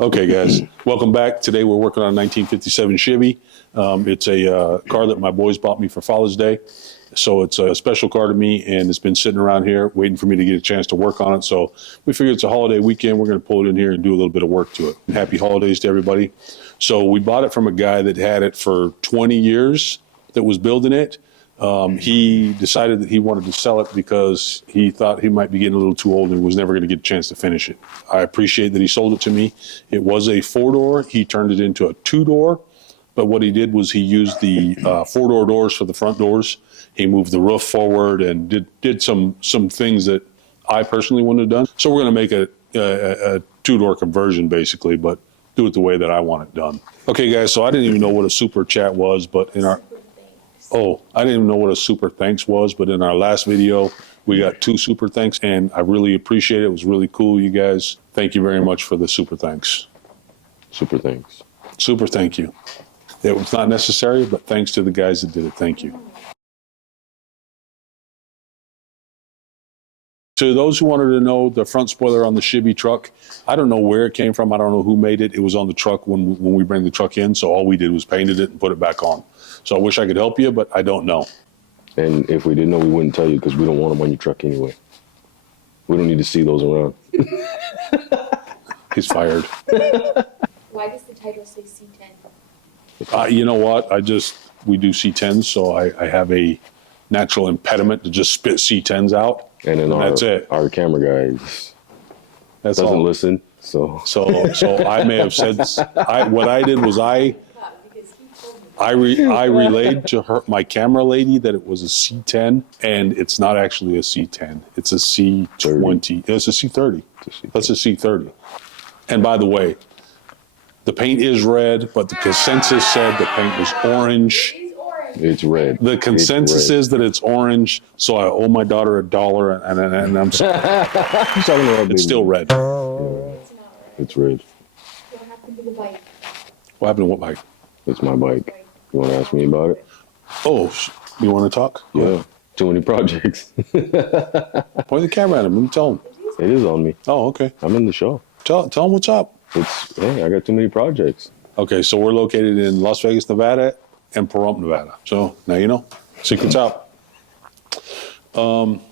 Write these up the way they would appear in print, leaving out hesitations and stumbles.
Okay, guys, welcome back. Today we're working on a 1957 Chevy. It's a car that my boys bought me for Father's Day. So it's a special car to me, and it's been sitting around here waiting for me to get a chance to work on it. So we figured it's a holiday weekend. We're going to pull it in here and do a little bit of work to it. Happy holidays to everybody. So we bought it from a guy that had it for 20 years that was building it. He decided that he wanted to sell it because he thought he might be getting a little too old and was never going to get a chance to finish it. I appreciate that he sold it to me. It was a 4-door. He turned it into a 2-door. But what he did was he used the 4-door doors for the front doors. He moved the roof forward and did some things that I personally wouldn't have done. So we're going to make a 2-door conversion basically, but do it the way that I want it done. Okay, guys, so I didn't even know what a super chat was, but in our... Oh, I didn't even know what a super thanks was, but in our last video, we got 2 super thanks, and I really appreciate it. It was really cool, you guys. Thank you very much for the super thanks. Super thanks. Super thank you. It was not necessary, but thanks to the guys that did it. Thank you. To those who wanted to know, the front spoiler on the Chevy truck, I don't know where it came from. I don't know who made it. It was on the truck when we bring the truck in, so all we did was painted it and put it back on. So I wish I could help you, but I don't know. And if we didn't know, we wouldn't tell you because we don't want them on your truck anyway. We don't need to see those around. He's fired. Why does the title say C10? You know what? We do C10s, so I have a natural impediment to just spit C10s out. And then that's it. Our camera guy doesn't listen. So I may have said, what I did was I relayed to my camera lady that it was a C10, and it's not actually a C10. It's a C20. It's a C30. That's a C30. And by the way, the paint is red, but the consensus said the paint was orange. It's red. The consensus is that it's orange, so I owe my daughter $1, and I'm sorry. It's still red. Yeah. It's red. What happened to the bike? What happened to what bike? It's my bike. You want to ask me about it? Oh, you want to talk? Yeah. Too many projects. Point the camera at him. Let me tell him. It is on me. Oh, okay. I'm in the show. Tell him what's up. Hey, I got too many projects. Okay, so we're located in Las Vegas, Nevada, and Pahrump, Nevada. So now you know. Secret's out. Depends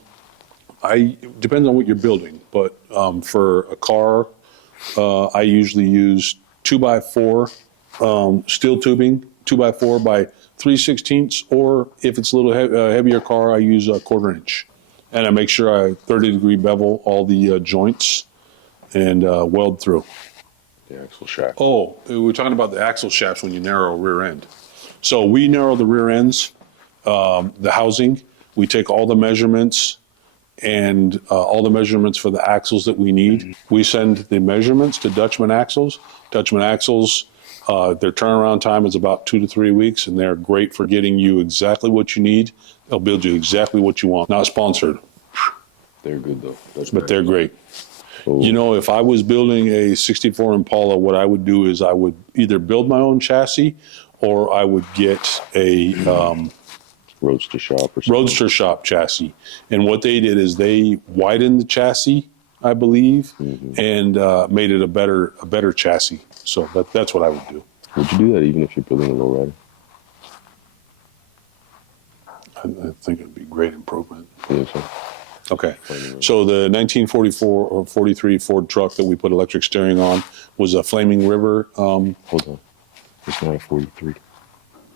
on what you're building, but for a car, I usually use 2x4 steel tubing, 2x4 by 3/16, or if it's a little heavier car, I use a 1/4 inch. And I make sure I 30-degree bevel all the joints and weld through. The axle shaft. Oh, we're talking about the axle shafts when you narrow a rear end. So we narrow the rear ends, the housing. We take all the measurements and all the measurements for the axles that we need. We send the measurements to Dutchman Axles. Dutchman Axles, their turnaround time is about 2 to 3 weeks, and they're great for getting you exactly what you need. They'll build you exactly what you want. Not sponsored. They're good, though. But they're great. Cool. You know, if I was building a 64 Impala, what I would do is I would either build my own chassis or I would get a Roadster shop or something. Roadster shop chassis. And what they did is they widened the chassis, I believe, and made it a better chassis. So that's what I would do. Would you do that even if you're building a lowrider? I think it'd be great improvement. Yeah, so. Okay, so the 1944 or 43 Ford truck that we put electric steering on was a Flaming River. Hold on, it's not a 43.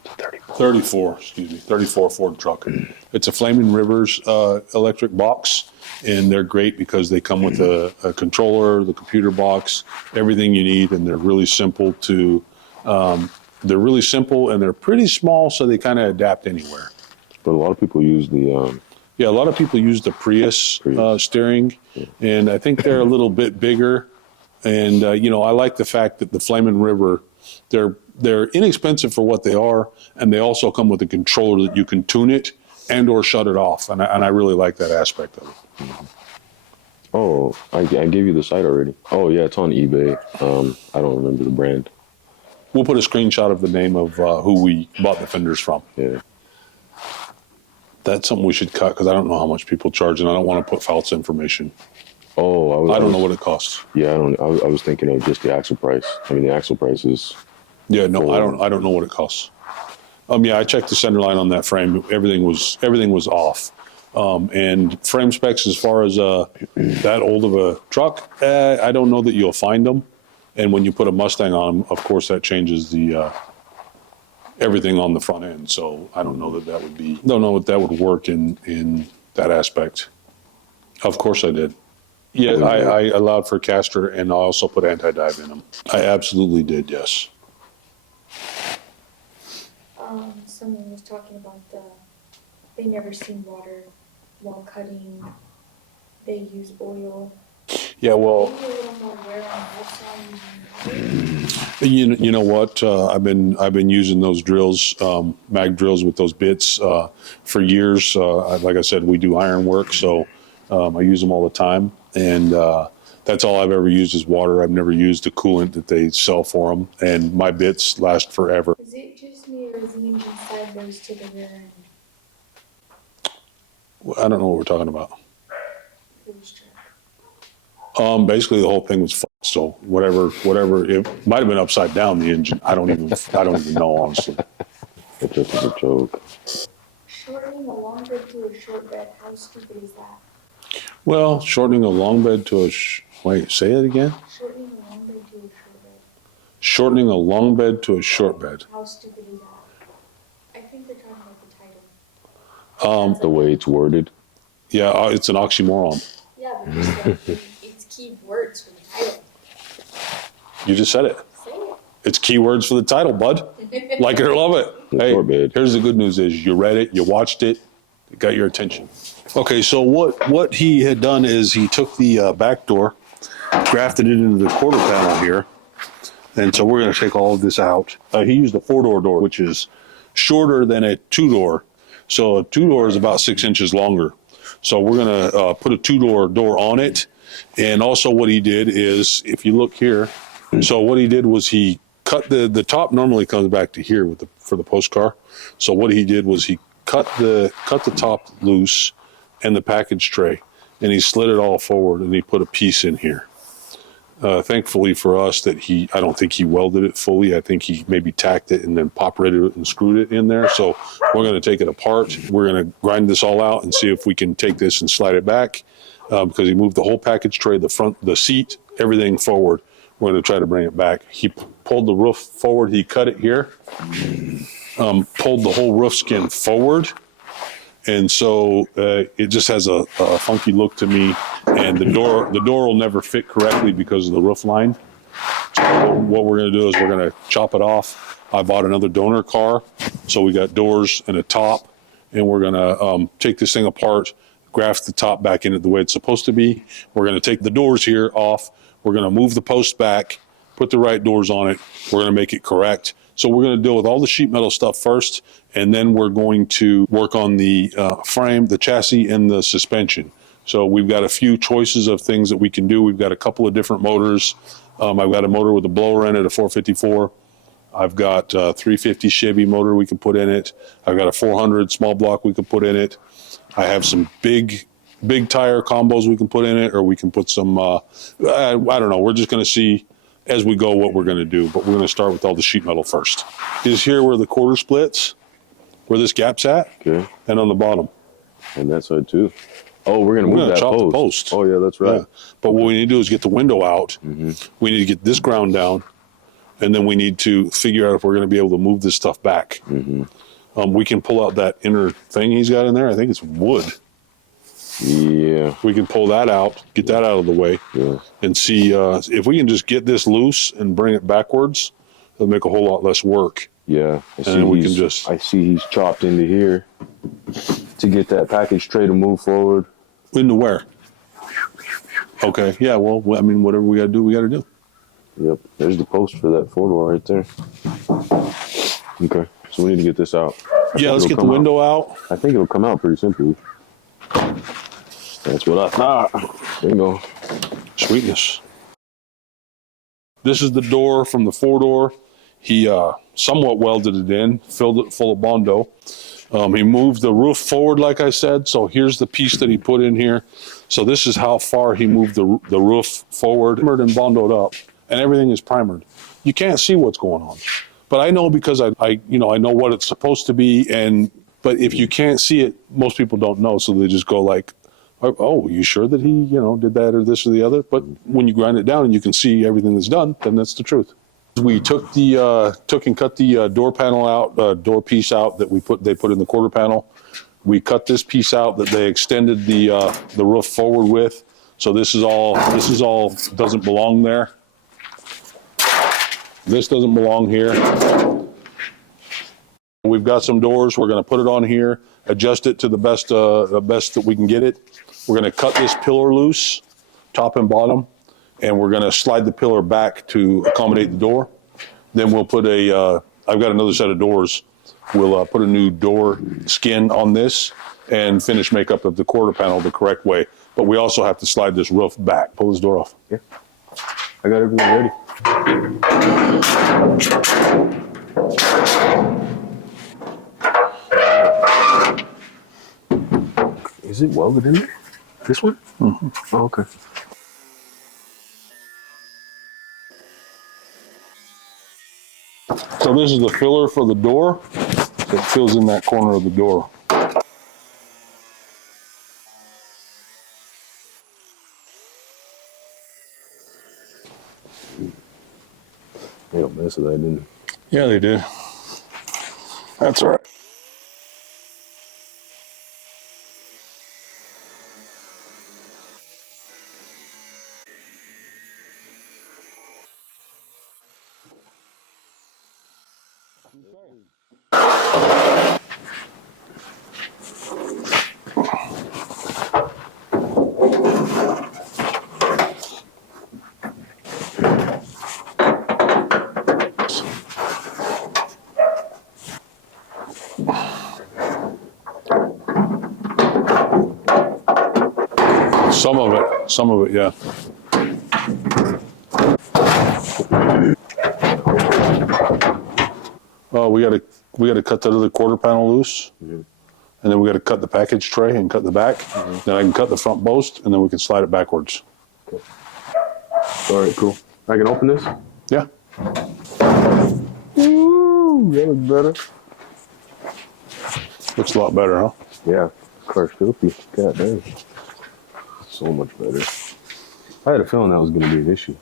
It's a 34 Ford truck. It's a Flaming Rivers electric box, and they're great because they come with a controller, the computer box, everything you need, and they're really simple and they're pretty small, so they kind of adapt anywhere. But a lot of people use the a lot of people use the Prius. Steering, and I think they're a little bit bigger. And I like the fact that the Flamin' River, they're inexpensive for what they are, and they also come with a controller that you can tune it and or shut it off, and I really like that aspect of it. Oh, I gave you the site already. Oh yeah, it's on eBay. I don't remember the brand. We'll put a screenshot of the name of who we bought the fenders from. Yeah. That's something we should cut because I don't know how much people charge, and I don't want to put false information. Oh, I don't know what it costs. Yeah, I don't. I was thinking of just the axle price. I mean, the axle price is. Yeah, no, I don't know what it costs. Yeah, I checked the center line on that frame. Everything was off. And frame specs as far as that old of a truck, I don't know that you'll find them. And when you put a Mustang on them, of course, that changes the everything on the front end. So I don't know that that would work in that aspect. Of course I did. Yeah, I allowed for caster, and I also put anti-dive in them. I absolutely did, yes. Someone was talking about they never seen water while cutting. They use oil. Yeah, well, Maybe a little more wear on both sides. you know what? I've been using those drills, mag drills with those bits for years. Like I said, we do iron work, so I use them all the time, and that's all I've ever used is water. I've never used the coolant that they sell for them, and my bits last forever. Is it just me, or is the engine side goes to the rear end? I don't know what we're talking about. Who's track? Basically, the whole thing was fucked. So whatever, it might have been upside down. The engine, I don't even know honestly. It's just a joke. Shortening a long bed to a short bed, how stupid is that? Well, shortening a long bed to wait, say it again. Shortening a long bed to a short bed, Shortening a long bed to a short bed. how stupid is that? I think they're talking about the title. The way it's worded. Yeah, it's an oxymoron. Yeah, but just like, it's key words for the title. You just said it. Say it. It's keywords for the title, bud. Like it or love it. Hey, Short bed. here's the good news: is you read it, you watched it, it got your attention. Okay, so what he had done is he took the back door, grafted it into the quarter panel here, and so we're going to take all of this out. He used a 4-door, which is shorter than a 2-door. So a 2-door is about 6 inches longer. So we're going to put a 2-door on it. And also what he did is, if you look here, so what he did was he cut the top normally comes back to here for the post car. So what he did was he cut the top loose and the package tray, and he slid it all forward, and he put a piece in here. Thankfully for us that I don't think he welded it fully. I think he maybe tacked it and then pop-rated it and screwed it in there. So we're going to take it apart. We're going to grind this all out and see if we can take this and slide it back because he moved the whole package tray, the front, the seat, everything forward. We're going to try to bring it back. He pulled the roof forward. He cut it here, pulled the whole roof skin forward. And so it just has a funky look to me, and the door will never fit correctly because of the roof line. So what we're going to do is we're going to chop it off. I bought another donor car, so we got doors and a top, and we're going to take this thing apart, graft the top back in it the way it's supposed to be. We're going to take the doors here off. We're going to move the post back, put the right doors on it. We're going to make it correct. So we're going to deal with all the sheet metal stuff first, and then we're going to work on the frame, the chassis, and the suspension. So we've got a few choices of things that we can do. We've got a couple of different motors. I've got a motor with a blower in it, a 454. I've got a 350 Chevy motor we can put in it. I've got a 400 small block we can put in it. I have some big tire combos we can put in it, or we can put some, I don't know. We're just going to see as we go what we're going to do, but we're going to start with all the sheet metal first. Is here where the quarter splits, where this gap's at, Okay. and on the bottom. And that side too. Oh, we're going to move that chop post. the post. Oh, yeah, that's right. Yeah. But what we need to do is get the window out. We need to get this ground down, and then we need to figure out if we're going to be able to move this stuff back. We can pull out that inner thing he's got in there. I think it's wood. Yeah. We can pull that out, get that out of the way, Yeah. and see if we can just get this loose and bring it backwards. It'll make a whole lot less work. Yeah. And then we can just... I see he's chopped into here to get that package tray to move forward. Into where? Okay. Yeah. Well, I mean, whatever we got to do, we got to do. Yep. There's the post for that 4-door right there. Okay. So we need to get this out. Yeah. Let's get the window out. I think it'll come out pretty simply. That's what I thought. There you go. Sweetness. This is the door from the 4-door. He somewhat welded it in, filled it full of Bondo. He moved the roof forward, like I said. So here's the piece that he put in here. So this is how far he moved the roof forward and bondoed up, and everything is primered. You can't see what's going on, but I know because I know what it's supposed to be. But if you can't see it, most people don't know, so they just go like, "Oh, you sure that he did that or this or the other?" But when you grind it down and you can see everything that's done, then that's the truth. We took and cut the door panel out, door piece out that they put in the quarter panel. We cut this piece out that they extended the roof forward with. So this is all doesn't belong there. This doesn't belong here. We've got some doors. We're going to put it on here, adjust it to the best that we can get it. We're going to cut this pillar loose, top and bottom, and we're going to slide the pillar back to accommodate the door. Then we'll put I've got another set of doors. We'll put a new door skin on this and finish makeup of the quarter panel the correct way. But we also have to slide this roof back. Pull this door off. Yeah. I got everything ready. Is it welded in there? This one? Mm-hmm. Oh, okay. So this is the filler for the door that fills in that corner of the door. They don't mess with that, didn't they? Yeah, they did. That's all right. Some of it, yeah. We got to cut that other quarter panel loose, and then we got to cut the package tray and cut the back. Then I can cut the front post, and then we can slide it backwards. Okay. All right, cool. I can open this? Yeah. Ooh, that looks better. Looks a lot better, huh? Yeah, car's filthy. God damn. So much better. I had a feeling that was going to be an issue.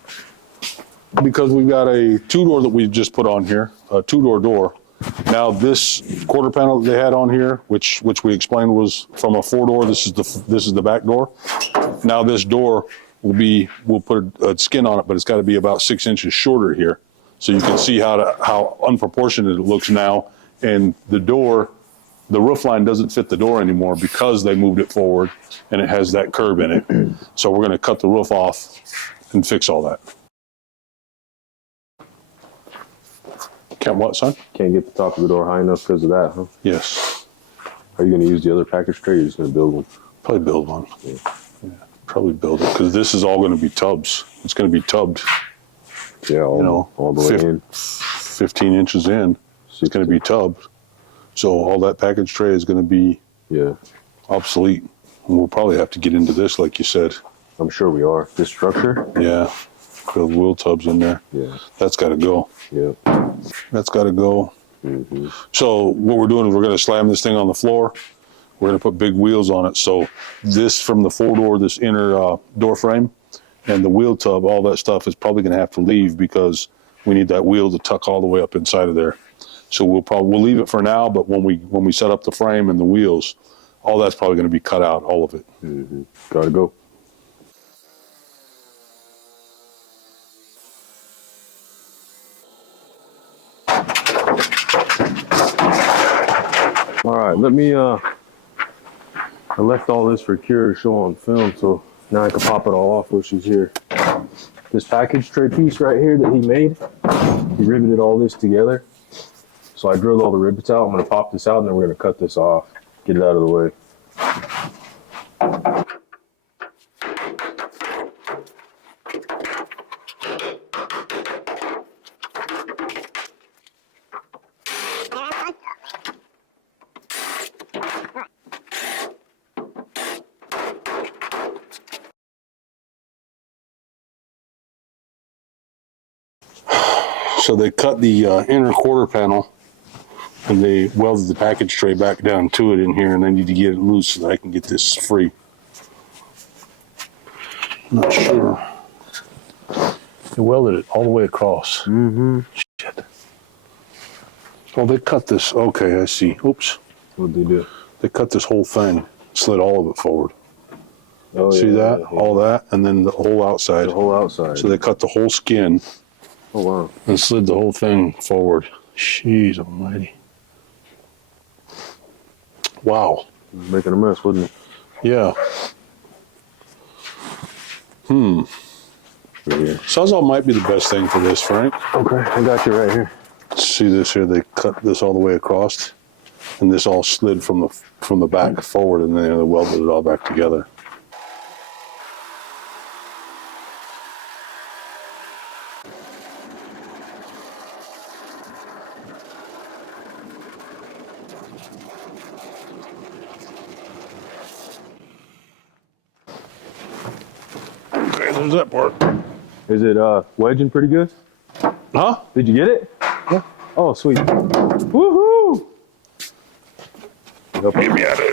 Because we've got a two-door that we've just put on here, a two-door door. Now this quarter panel that they had on here, which we explained was from a four-door, this is the back door. Now this door we'll put a skin on it, but it's got to be about 6 inches shorter here. So you can see how unproportionate it looks now. And the roof line doesn't fit the door anymore because they moved it forward and it has that curve in it. So we're going to cut the roof off and fix all that. Can't what, son? Can't get the top of the door high enough because of that, huh? Yes. Are you going to use the other package tray or are you just going to build one? Probably build one. Yeah. Probably build it because this is all going to be tubs. It's going to be tubbed. Yeah, all the way in. 15 inches in. It's going to be tubbed. So all that package tray is going to be obsolete. And we'll probably have to get into this, like you said. I'm sure we are. This structure? Yeah. The wheel tubs in there. Yeah. That's got to go. Yeah. That's got to go. Mm-hmm. So what we're doing is we're going to slam this thing on the floor. We're going to put big wheels on it. So this from the four-door, this inner door frame, and the wheel tub, all that stuff is probably going to have to leave because we need that wheel to tuck all the way up inside of there. So we'll leave it for now, but when we set up the frame and the wheels, all that's probably going to be cut out, all of it. Mm-hmm. Gotta go. All right, let me, I left all this for Kira to show on film, so now I can pop it all off while she's here. This package tray piece right here that he made, he riveted all this together. So I drilled all the rivets out. I'm gonna pop this out and then we're gonna cut this off, get it out of the way. So they cut the inner quarter panel and they welded the package tray back down to it in here, and I need to get it loose so that I can get this free. Not sure. They welded it all the way across. Mm-hmm. Shit. Oh, they cut this. Okay, I see. Oops. What'd they do? They cut this whole thing, slid all of it forward. Oh, See yeah, that? yeah, yeah. All that, and then the whole outside. The whole outside. So they cut the whole skin Oh, wow. and slid the whole thing forward. Jeez almighty. Wow. It was making a mess, wasn't it? Yeah. Right here. Sawzall might be the best thing for this, Frank. Okay, I got you right here. See this here? They cut this all the way across, and this all slid from the back forward, and then they welded it all back together. Okay, there's that part. Is it wedging pretty good? Huh? Did you get it? Yeah. Oh, sweet. Woohoo! Get up, Get me out of here.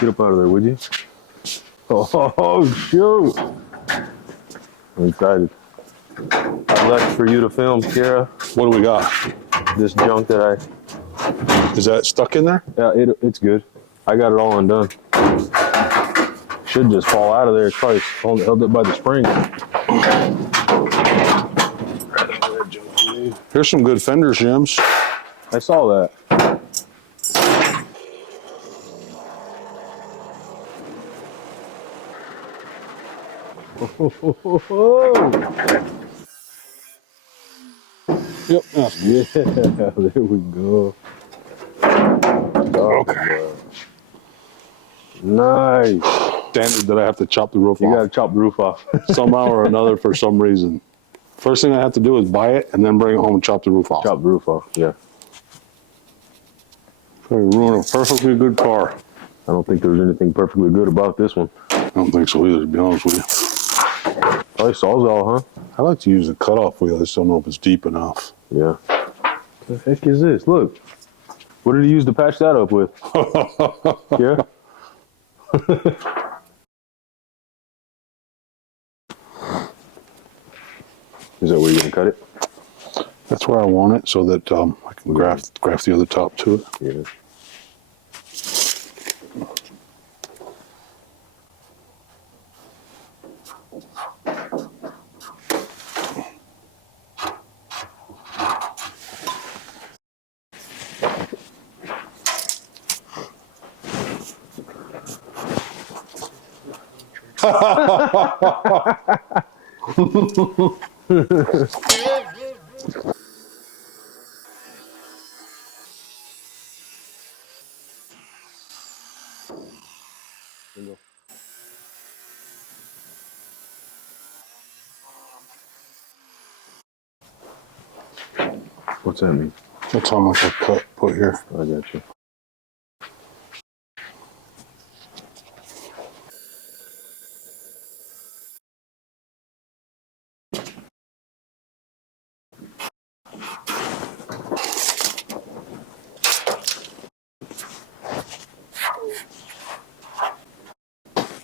get up out of there, would you? Oh, shoot. I'm excited. I'd like for you to film, Kara, What do we got? this junk that Is that stuck in there? it's good. I got it all undone. Should just fall out of there. It's probably only held up by the spring. Here's some good fender shims. I saw that. Yep. That's good. Yeah, there we go. Okay. Nice. Damn it, did I have to chop the roof You off gotta chop the roof off. somehow or another for some reason? First thing I have to do is buy it and then bring it home and chop the roof off. Chop the roof off, yeah. Probably ruin a perfectly good car. I don't think there's anything perfectly good about this one. I don't think so either, to be honest with you. Probably Sawzall, huh? I like to use the cutoff wheel. I just don't know if it's deep enough. Yeah. What the heck is this? Look. What did he use to patch that up with? Yeah. Is that where you're gonna cut it? That's where I want it so that I can graft the other top to it. Yeah. What's that mean? That's how much I put here. I got you.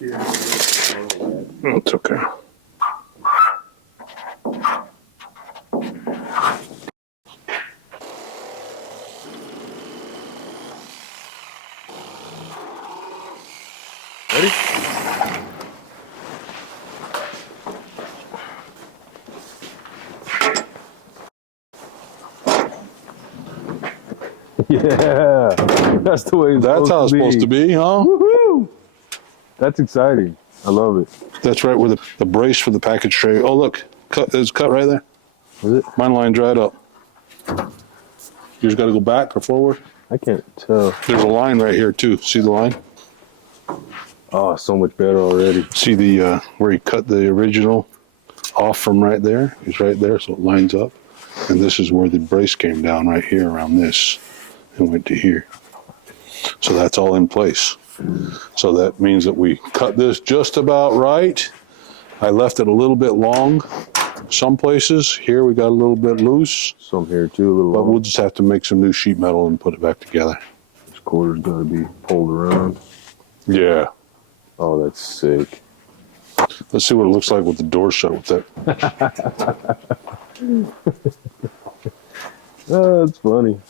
It's okay. Ready? Yeah, that's the way. That's how it's supposed to be, huh? Woohoo! That's exciting. I love it. That's right where the brace for the package tray. Oh, look, it's cut right there. Was it? Mine line dried up. You just got to go back or forward. I can't tell. There's a line right here too. See the line? Oh, so much better already. See the where he cut the original off from right there? It's right there, so it lines up. And this is where the brace came down right here around this and went to here. So that's all in place. So that means that we cut this just about right. I left it a little bit long some places. Here we got a little bit loose, Some here too, a little but long. we'll just have to make some new sheet metal and put it back together. This quarter's gotta be pulled around. Yeah. Oh, that's sick. Let's see what it looks like with the door shut with that. Oh, that's funny.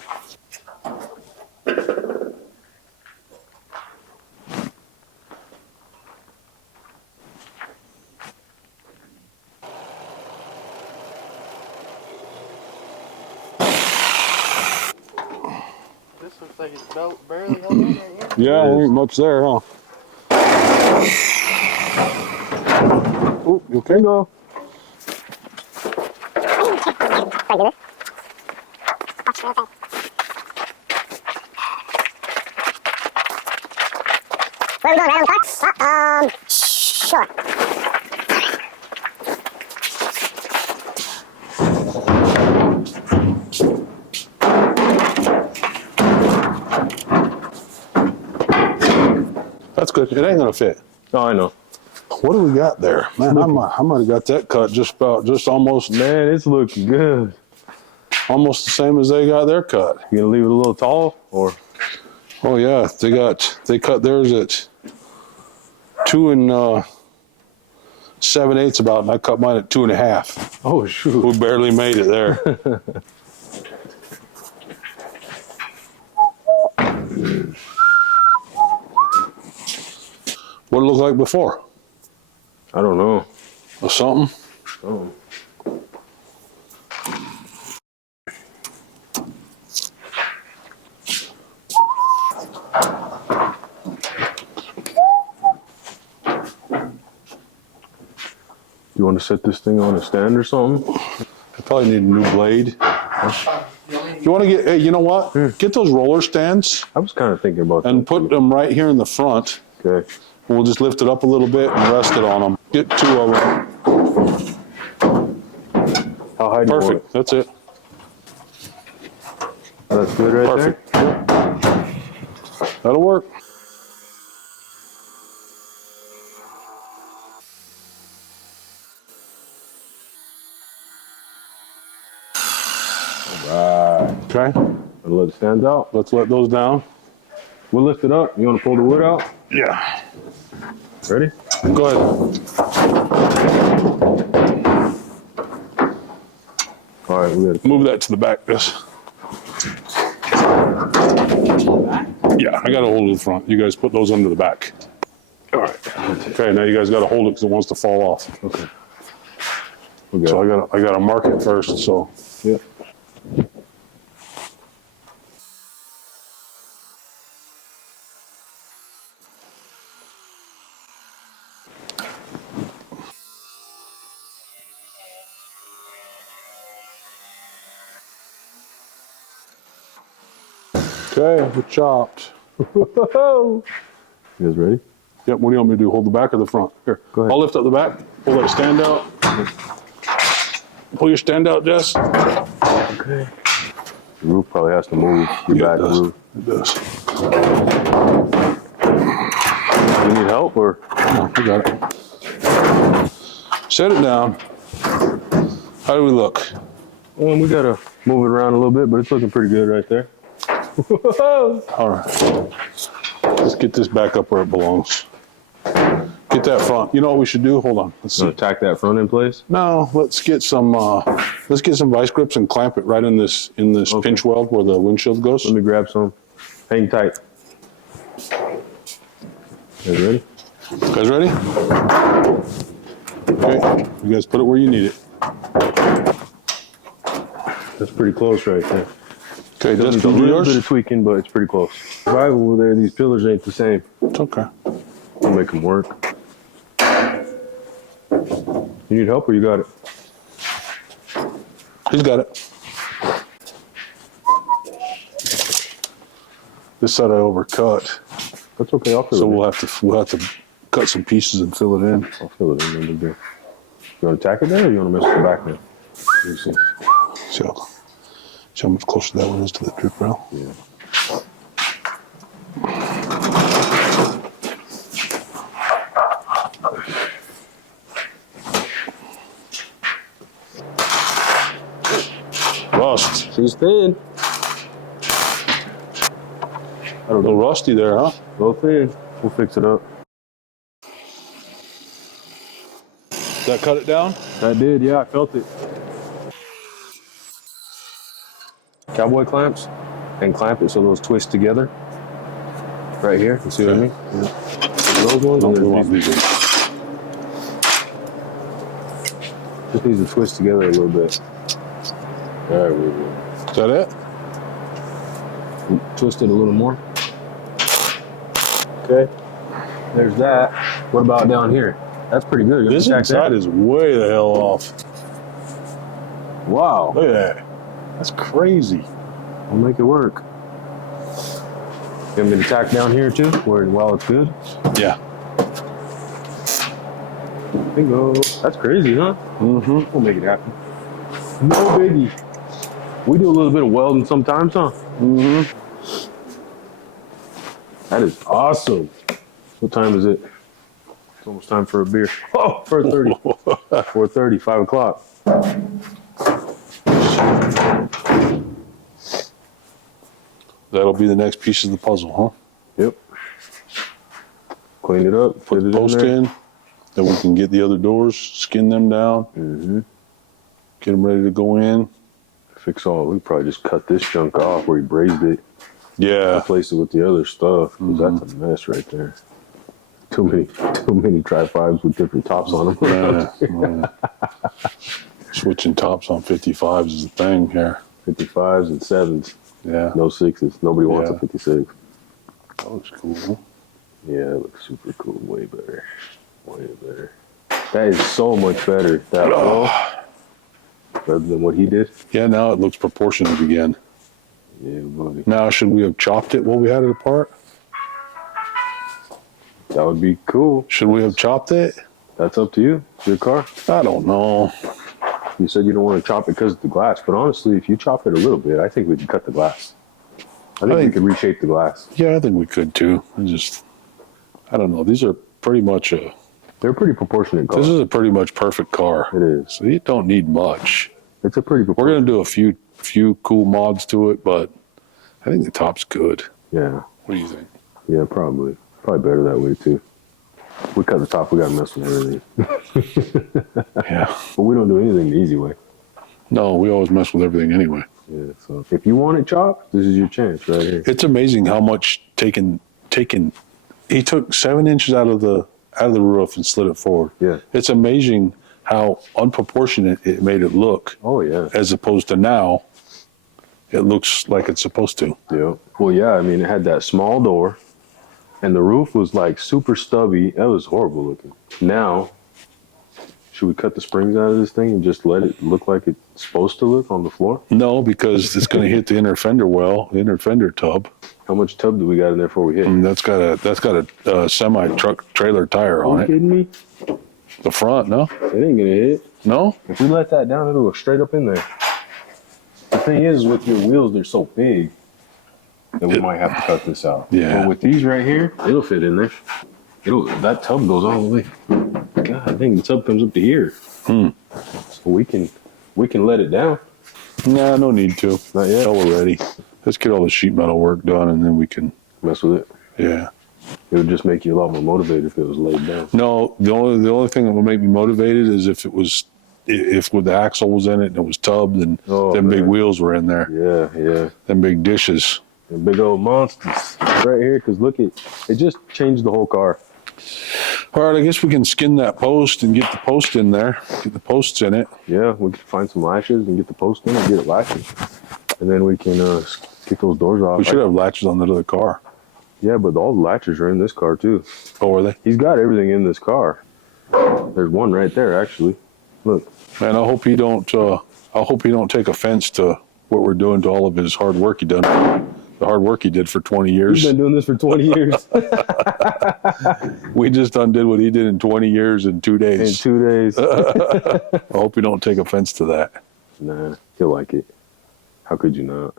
This looks like it's barely held on right here. Yeah, there ain't much there, huh? Oh, you okay? Go. Where are we going, right on the clock? Sure. That's good. It ain't gonna fit. Oh, I know. What do we got there? Man, I might have got that cut just almost Man, it's looking good. almost the same as they got their cut. You gonna leave it a little tall, or? Oh yeah, they cut theirs at 2 7/8 about, and I cut mine at 2 1/2. Oh, shoot. We barely made it there. What did it look like before? I don't know. Or something? Oh. You want to set this thing on a stand or something? I probably need a new blade. You want to get? Hey, you know what? Get those roller stands I was kind of thinking about and that. put them right here in the front. Okay. We'll just lift it up a little bit and rest it on them. Get 2 of them. How high do you want Perfect. That's it. it? That's good right Perfect. That'll work. there? Right. Okay. I'll let it stand out. Let's let those down. We'll lift it up. You want to pull the wood out? Yeah. Ready? Go ahead. All right, we got to. Move that to the back. This. Yeah, I got to hold it in the front. You guys put those under the back. All right. Okay. Now you guys got to hold it because it wants to fall off. Okay. We got So it. I got to mark it first. So. Yep. Okay, we're chopped. You guys ready? Yep. What do you want me to do? Hold the back or the front? Here. Go ahead. I'll lift up the back. Pull that stand out. Pull your stand out, Jess. Okay. The roof probably has to move. Your Yeah, back it of the does. roof. It does. You need help or? No, I got it. Set it down. How do we look? Well, we gotta move it around a little bit, but it's looking pretty good right there. All right. Let's get this back up where it belongs. Get that front. You know what we should do? Hold on. Let's So see. tack that front in place. No, let's get some vice grips and clamp it right in this Okay. pinch weld where the windshield goes. Let me grab some. Hang tight. You guys ready? Guys ready? Okay. You guys put it where you need it. That's pretty close right there. Okay, There's just a do little bit yours. of tweaking, but it's pretty close. Right over there, these pillars ain't the same. It's okay. We'll make them work. You need help or you got it? He's got it. This side I overcut, That's okay. I'll fill so it in. we'll have to cut some pieces and fill it in. I'll fill it in. No big deal. You want to tack it there or you want to mess with the back now? Let me see. See how much closer that one is to the drip rail? Yeah. Rust. She's thin. A little rusty there, huh? A little thin. We'll fix it up. That cut it down? That did, yeah, I felt it. Cowboy clamps, and clamp it so those twist together. Right here, you see what I mean? Yeah. Those ones, Don't and want these these. just needs to twist together a little bit. There we go. Is that it? Twist it a little more. Okay, there's that. What about down here? That's pretty good. You This wanna check inside that? is way the hell off. Wow. Look at that. That's crazy. We'll make it work. You want me to tack down here too, while it's good? Yeah. Bingo. That's crazy, huh? Mm-hmm. We'll make it happen. No biggie. We do a little bit of welding sometimes, huh? Mm-hmm. That is awesome. What time is it? It's almost time for a beer. Oh, 4:30. 4:30, 5 o'clock. That'll be the next piece of the puzzle, huh? Yep. Clean it up. Put the post in. Then we can get the other doors, skin them down, Mm-hmm. get them ready to go in. Fix all. We probably just cut this chunk off where he brazed it. Yeah. Replace it with the other stuff. 'Cause that's a mess right there. Too many tri-5s with different tops on them. Yeah. Switching tops on 55s is the thing here. 55s and 7s. Yeah. No 6s. Nobody wants Yeah. a 56. That looks cool. Yeah, it looks super cool. Way better. Way better. That is so much better. That flow. Rather than what he did. Yeah, now it looks proportionate again. Yeah, buddy. Now, should we have chopped it while we had it apart? That would be cool. Should we have chopped it? That's up to you. It's your car. I don't know. You said you don't want to chop it because of the glass, but honestly, if you chop it a little bit, I think we could cut the glass. I think we could reshape the glass. Yeah, I think we could too. I don't know. These are pretty much They're pretty proportionate cars. this is a pretty much perfect car. It is. So you don't need much. It's a pretty We're proportionate. going to do a few cool mods to it, but I think the top's good. Yeah. What do you think? Yeah, probably. Probably better that way too. We cut the top, we got to mess with everything. Yeah. But we don't do anything the easy way. No, we always mess with everything anyway. Yeah, so if you want it chopped, this is your chance right here. It's amazing how much he took 7 inches out of the roof and slid it forward. Yeah. It's amazing how unproportionate it made it look, Oh, yeah. as opposed to now it looks like it's supposed to. Yeah. Well, yeah, I mean, it had that small door, and the roof was like super stubby. That was horrible looking. Now, should we cut the springs out of this thing and just let it look like it's supposed to look on the floor? No, because it's going to hit the inner fender inner fender tub. How much tub do we got in there before we hit? And that's got a semi truck trailer tire Are on you it. kidding me? The front, no, It ain't gonna hit. no. If we let that down, it'll go straight up in there. The thing is, with your wheels, they're so big that we might have to cut this out. Yeah. But with these right here, it'll fit in there. That tub goes all the way. God, I think the tub comes up to here. So we can let it down. Nah, no need to. Not yet. Until we're ready. Let's get all the sheet metal work done, and then we can. Mess with it. Yeah. It would just make you a lot more motivated if it was laid down. No, the only thing that would make me motivated is if with the axle was in it and it was tubbed and Oh, them big man. wheels were in there, Yeah. them big dishes. The big old monsters right here. Because look, it just changed the whole car. All right, I guess we can skin that post and get the post in there. Get the posts in it. Yeah, we can find some lashes and get the post in and get it lashes. And then we can get those doors off. We should have latches on that other car. Yeah, but all the latches are in this car too. Oh, are they? He's got everything in this car. There's one right there, actually. Look. Man, I hope he don't take offense to what we're doing to all of his hard work he done. The hard work he did for 20 years. He's been doing this for 20 years. We just undid what he did in 20 years in 2 In days. 2 days. I hope you don't take offense to that. Nah, he'll like it. How could you not?